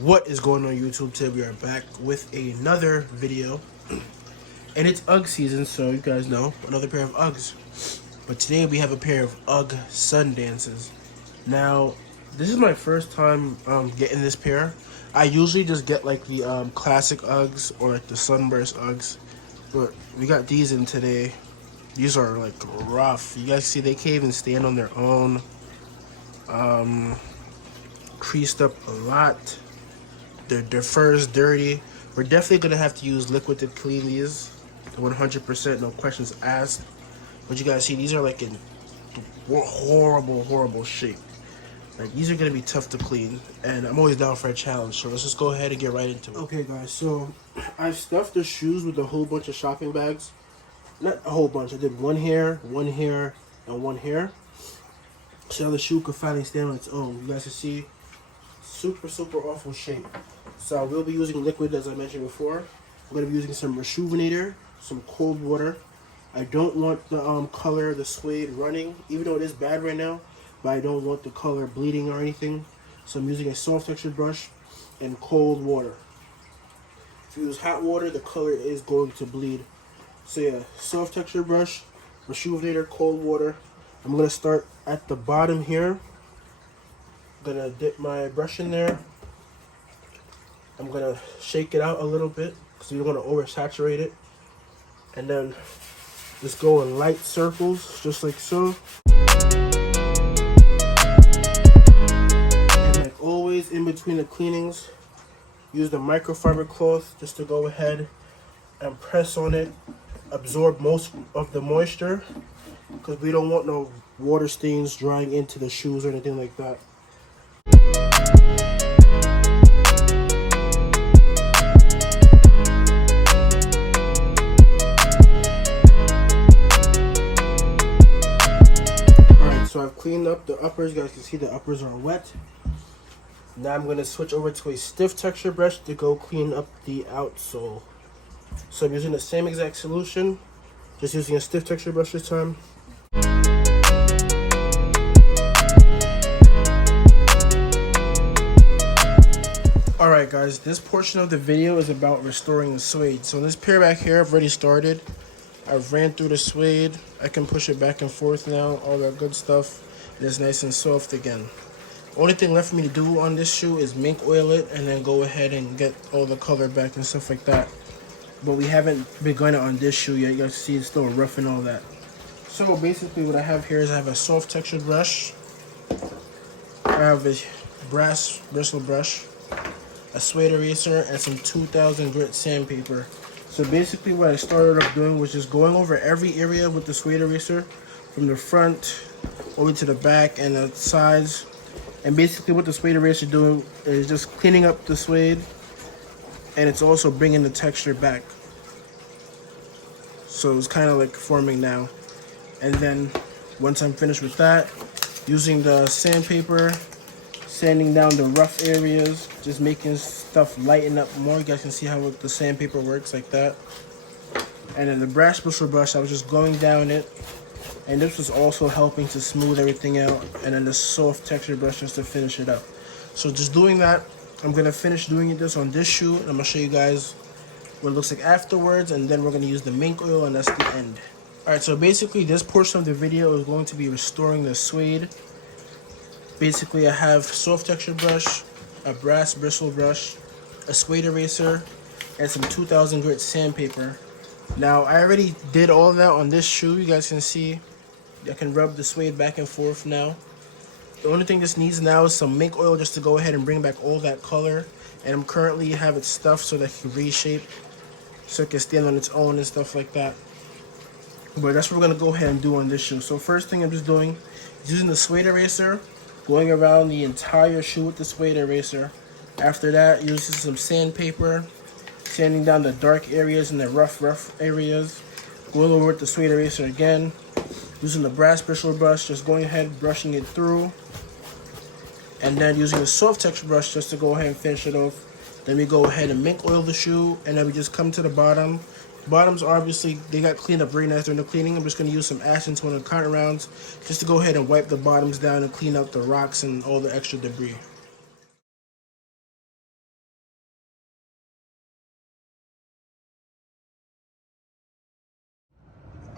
What is going on YouTube? Today we are back with another video, and it's Ugg season, so you guys know, another pair of Uggs. But today we have a pair of Ugg Sundances. Now, this is my first time getting this pair. I usually just get like the classic Uggs or like the sunburst Uggs, but we got these in today. These are like rough. You guys see they can't even stand on their own. Creased up a lot. Their fur is dirty. We're definitely gonna have to use liquid to clean these, 100%, no questions asked. But you guys see, these are like in horrible shape. Like, these are gonna be tough to clean, and I'm always down for a challenge. So let's just go ahead and get right into it. Okay, guys. So I've stuffed the shoes with a whole bunch of shopping bags. Not a whole bunch. I did one here, and one here. So now the shoe could finally stand on its own. You guys can see, super awful shape. So I will be using liquid, as I mentioned before. I'm going to be using some Reshaping, some cold water. I don't want the color, the suede, running, even though it is bad right now, but I don't want the color bleeding or anything. So I'm using a soft textured brush and cold water. If you use hot water, the color is going to bleed. So yeah, soft textured brush, Reshaping, cold water. I'm going to start at the bottom here. I'm going to dip my brush in there. I'm going to shake it out a little bit because you don't want to oversaturate it. And then just go in light circles, just like so. And like always, in between the cleanings, use the microfiber cloth just to go ahead and press on it. Absorb most of the moisture because we don't want no water stains drying into the shoes or anything like that. So I've cleaned up the uppers. You guys can see the uppers are wet. Now I'm going to switch over to a stiff texture brush to go clean up the outsole. So I'm using the same exact solution, just using a stiff texture brush this time. Alright guys, this portion of the video is about restoring the suede. So in this pair back here, I've already started. I've ran through the suede. I can push it back and forth now, all that good stuff. And it's nice and soft again. Only thing left for me to do on this shoe is mink oil it and then go ahead and get all the color back and stuff like that. But we haven't begun it on this shoe yet. You guys see it's still rough and all that. So basically what I have here is I have a soft textured brush. I have a brass bristle brush, a suede eraser, and some 2000 grit sandpaper. So basically what I started up doing was just going over every area with the suede eraser, from the front over to the back and the sides. And basically what the suede eraser is doing is just cleaning up the suede, and it's also bringing the texture back. So it's kind of like forming now. And then once I'm finished with that, using the sandpaper, sanding down the rough areas, just making stuff lighten up more. You guys can see how the sandpaper works like that. And then the brass bristle brush, I was just going down it, and this was also helping to smooth everything out. And then the soft texture brush just to finish it up. So just doing that, I'm gonna finish doing this on this shoe, and I'm gonna show you guys what it looks like afterwards, and then we're gonna use the mink oil, and that's the end. Alright, so basically this portion of the video is going to be restoring the suede. Basically, I have soft texture brush, a brass bristle brush, a suede eraser, and some 2000 grit sandpaper. Now, I already did all of that on this shoe. You guys can see I can rub the suede back and forth now. The only thing this needs now is some mink oil just to go ahead and bring back all that color. And I'm currently have it stuffed so that it can reshape, so it can stand on its own and stuff like that. But that's what we're going to go ahead and do on this shoe. So first thing I'm just doing is using the suede eraser, going around the entire shoe with the suede eraser. After that, using some sandpaper, sanding down the dark areas and the rough areas. Going over with the suede eraser again. Using the brass bristle brush, just going ahead, brushing it through. And then using a soft texture brush just to go ahead and finish it off. Then we go ahead and mink oil the shoe, and then we just come to the bottom. Bottoms, obviously, they got cleaned up very nice during the cleaning. I'm just going to use some Ashton's one of the cotton rounds just to go ahead and wipe the bottoms down and clean out the rocks and all the extra debris.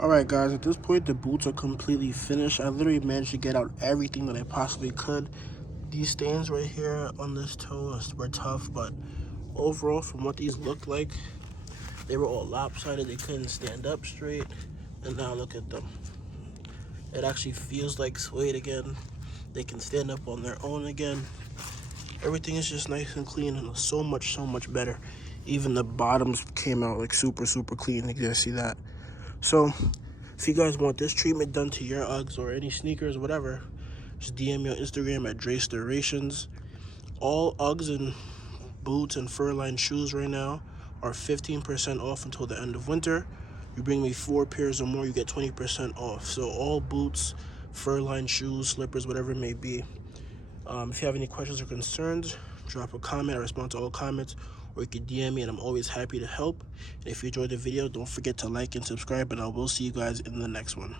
Alright guys, at this point the boots are completely finished. I literally managed to get out everything that I possibly could. These stains right here on this toe were tough, but overall from what these looked like, they were all lopsided. They couldn't stand up straight, and now look at them. It actually feels like suede again. They can stand up on their own again. Everything is just nice and clean and so much better. Even the bottoms came out like super clean. You guys see that? So if you guys want this treatment done to your Uggs or any sneakers, whatever, just DM me on Instagram at Durations. All Uggs and boots and fur-lined shoes right now are 15% off until the end of winter. You bring me 4 pairs or more, you get 20% off. So all boots, fur-lined shoes, slippers, whatever it may be. If you have any questions or concerns, drop a comment. I respond to all comments, or you can DM me, and I'm always happy to help. And if you enjoyed the video, don't forget to like and subscribe, and I will see you guys in the next one.